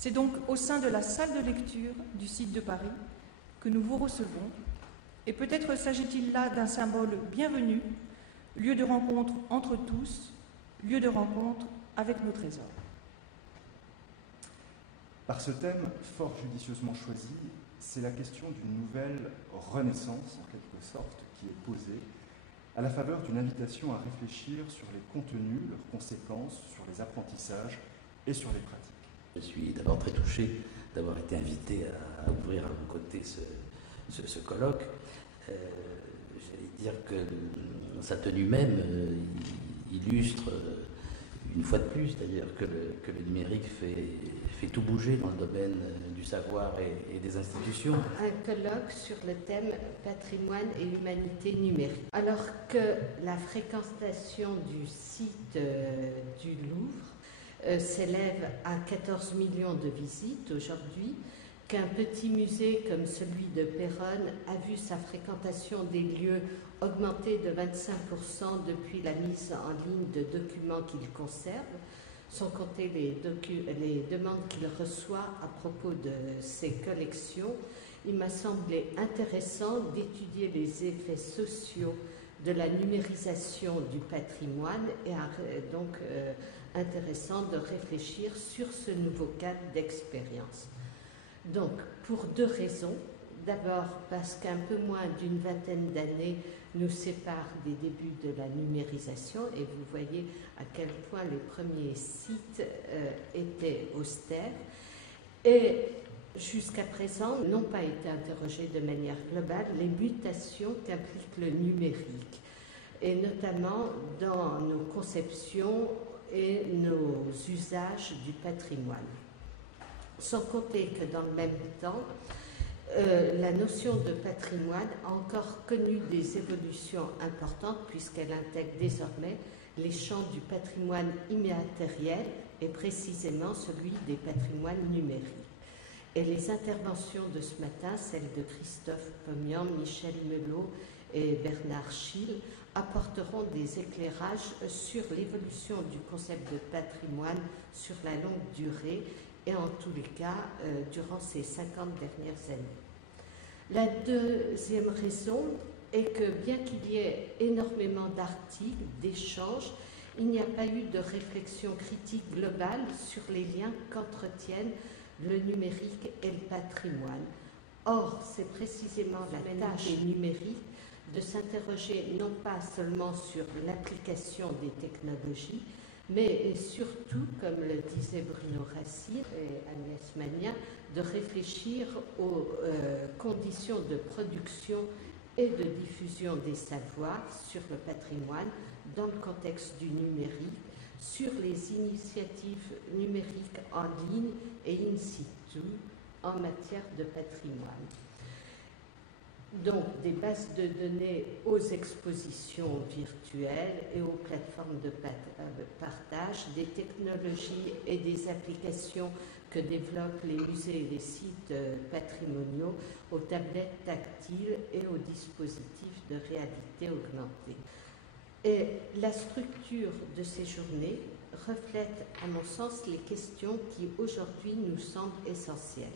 C'est donc au sein de la salle de lecture du site de Paris que nous vous recevons, et peut-être s'agit-il là d'un symbole bienvenu, lieu de rencontre entre tous, lieu de rencontre avec nos trésors. Par ce thème fort judicieusement choisi, c'est la question d'une nouvelle renaissance, en quelque sorte, qui est posée, à la faveur d'une invitation à réfléchir sur les contenus, leurs conséquences, sur les apprentissages et sur les pratiques. Je suis d'abord très touché d'avoir été invité à ouvrir à vos côtés ce colloque. J'allais dire que sa tenue même illustre, une fois de plus d'ailleurs, que le numérique fait tout bouger dans le domaine du savoir et des institutions. Un colloque sur le thème patrimoine et humanité numérique. Alors que la fréquentation du site du Louvre s'élève à 14 millions de visites aujourd'hui, qu'un petit musée comme celui de Péronne a vu sa fréquentation des lieux augmenter de 25% depuis la mise en ligne de documents qu'il conserve, sans compter les demandes qu'il reçoit à propos de ses collections. Il m'a semblé intéressant d'étudier les effets sociaux de la numérisation du patrimoine et donc intéressant de réfléchir sur ce nouveau cadre d'expérience. Donc, pour deux raisons. D'abord, parce qu'un peu moins d'une vingtaine d'années nous séparent des débuts de la numérisation, et vous voyez à quel point les premiers sites étaient austères, et jusqu'à présent n'ont pas été interrogés de manière globale les mutations qu'implique le numérique, et notamment dans nos conceptions et nos usages du patrimoine. Sans compter que dans le même temps, la notion de patrimoine a encore connu des évolutions importantes puisqu'elle intègre désormais les champs du patrimoine immatériel et précisément celui des patrimoines numériques. Et les interventions de ce matin, celles de Christophe Pomian, Michel Melot et Bernard Schill, apporteront des éclairages sur l'évolution du concept de patrimoine sur la longue durée et en tous les cas durant ces 50 dernières années. La deuxième raison est que bien qu'il y ait énormément d'articles, d'échanges, il n'y a pas eu de réflexion critique globale sur les liens qu'entretiennent le numérique et le patrimoine. Or, c'est précisément la tâche numérique de s'interroger non pas seulement sur l'application des technologies, mais surtout, comme le disait Bruno Racine et Agnès Magnin, de réfléchir aux conditions de production et de diffusion des savoirs sur le patrimoine dans le contexte du numérique, sur les initiatives numériques en ligne et in situ en matière de patrimoine. Donc, des bases de données aux expositions virtuelles et aux plateformes de partage, des technologies et des applications que développent les musées et les sites patrimoniaux, aux tablettes tactiles et aux dispositifs de réalité augmentée. Et la structure de ces journées reflète, à mon sens, les questions qui aujourd'hui nous semblent essentielles.